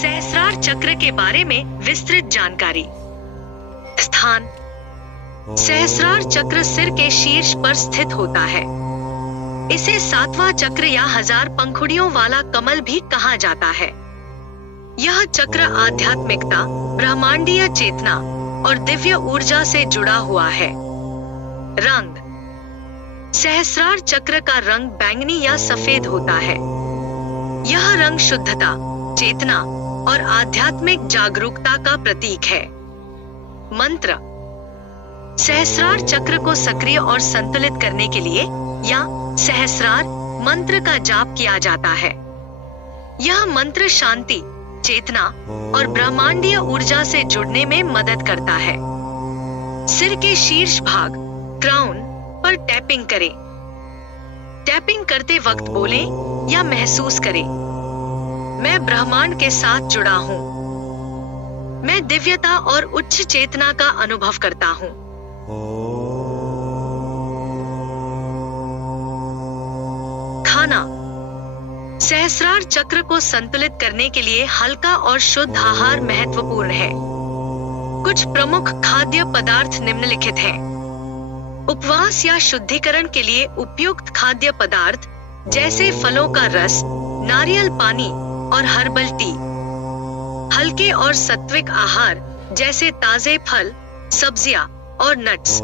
सहस्रार चक्र के बारे में विस्तृत जानकारी। स्थान: सहस्रार चक्र सिर के शीर्ष पर स्थित होता है। इसे 7वां चक्र या 1000 पंखुड़ियों वाला कमल भी कहा जाता है। यह चक्र आध्यात्मिकता, ब्रह्मांडीय चेतना और दिव्य ऊर्जा से जुड़ा हुआ है। रंग: सहस्रार चक्र का रंग बैंगनी या सफेद होता है। यह रंग शुद्धता, चेतना और आध्यात्मिक जागरूकता का प्रतीक है। मंत्र: सहस्रार चक्र को सक्रिय और संतुलित करने के लिए या सहस्रार मंत्र का जाप किया जाता है। यह मंत्र शांति, चेतना और ब्रह्मांडीय ऊर्जा से जुड़ने में मदद करता है। सिर के शीर्ष भाग क्राउन पर टैपिंग करें। टैपिंग करते वक्त बोलें या महसूस करें, मैं ब्रह्मांड के साथ जुड़ा हूं। मैं दिव्यता और उच्च चेतना का अनुभव करता हूं। खाना: सहस्रार चक्र को संतुलित करने के लिए हल्का और शुद्ध आहार महत्वपूर्ण है। कुछ प्रमुख खाद्य पदार्थ निम्नलिखित हैं। उपवास या शुद्धिकरण के लिए उपयुक्त खाद्य पदार्थ जैसे फलों का रस, नारियल पानी और हर्बल टी। हल्के और सात्विक आहार जैसे ताजे फल, सब्जियां और नट्स।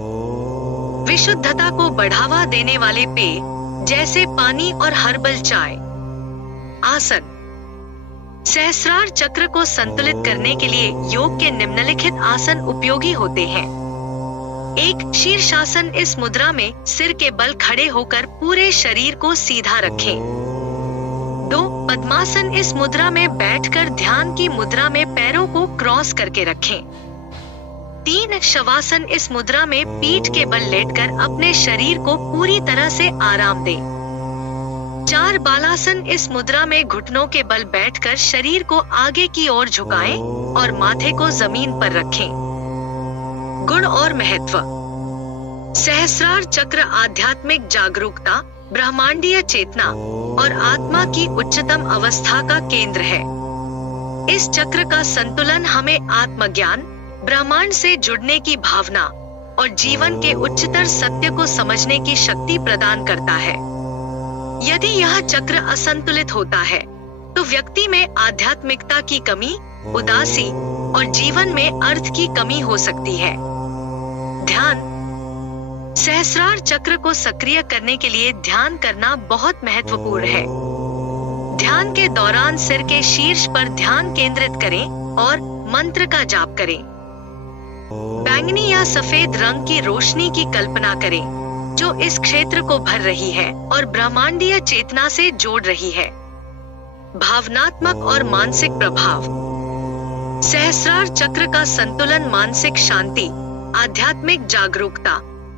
विशुद्धता को बढ़ावा देने वाले पेय जैसे पानी और हर्बल चाय। आसन: सहस्रार चक्र को संतुलित करने के लिए योग के निम्नलिखित आसन उपयोगी होते हैं। 1. शीर्षासन: इस मुद्रा में सिर के बल खड़े होकर पूरे शरीर को सीधा रखें। 2. पद्मासन: इस मुद्रा में बैठकर ध्यान की मुद्रा में पैरों को क्रॉस करके रखें। 3. शवासन: इस मुद्रा में पीठ के बल लेटकर अपने शरीर को पूरी तरह से आराम दें। 4. बालासन: इस मुद्रा में घुटनों के बल बैठकर शरीर को आगे की ओर झुकाएं और माथे को जमीन पर रखें। गुण और महत्व: सहस्रार चक्र आध्यात्मिक जागरूकता, ब्रह्मांडीय चेतना और आत्मा की उच्चतम अवस्था का केंद्र है। इस चक्र का संतुलन हमें आत्मज्ञान, ब्रह्मांड से जुड़ने की भावना और जीवन के उच्चतर सत्य को समझने की शक्ति प्रदान करता है। यदि यह चक्र असंतुलित होता है तो व्यक्ति में आध्यात्मिकता की कमी, उदासी और जीवन में अर्थ की कमी हो सकती है। ध्यान: सहस्रार चक्र को सक्रिय करने के लिए ध्यान करना बहुत महत्वपूर्ण है। ध्यान के दौरान सिर के शीर्ष पर ध्यान केंद्रित करें और मंत्र का जाप करें। बैंगनी या सफेद रंग की रोशनी की कल्पना करें जो इस क्षेत्र को भर रही है और ब्रह्मांडीय चेतना से जोड़ रही है। भावनात्मक और मानसिक प्रभाव: सहस्रार चक्र का संतुलन मानसिक शांति, आध्यात्मिक जागरूकता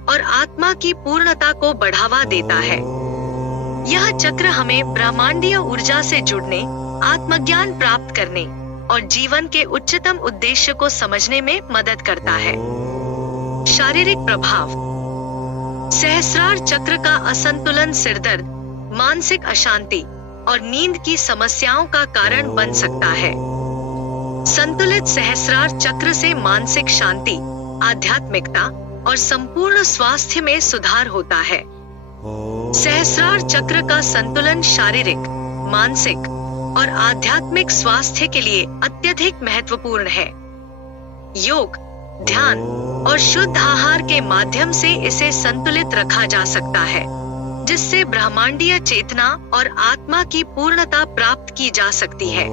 और आत्मा की पूर्णता को बढ़ावा देता है। यह चक्र हमें ब्रह्मांडीय ऊर्जा से जुड़ने, आत्मज्ञान प्राप्त करने और जीवन के उच्चतम उद्देश्य को समझने में मदद करता है। शारीरिक प्रभाव: सहस्रार चक्र का असंतुलन सिरदर्द, मानसिक अशांति और नींद की समस्याओं का कारण बन सकता है। संतुलित सहस्रार चक्र से मानसिक शांति, आध्यात्मिकता और संपूर्ण स्वास्थ्य में सुधार होता है। सहस्रार चक्र का संतुलन शारीरिक, मानसिक और आध्यात्मिक स्वास्थ्य के लिए अत्यधिक महत्वपूर्ण है। योग, ध्यान और शुद्ध आहार के माध्यम से इसे संतुलित रखा जा सकता है, जिससे ब्रह्मांडीय चेतना और आत्मा की पूर्णता प्राप्त की जा सकती है।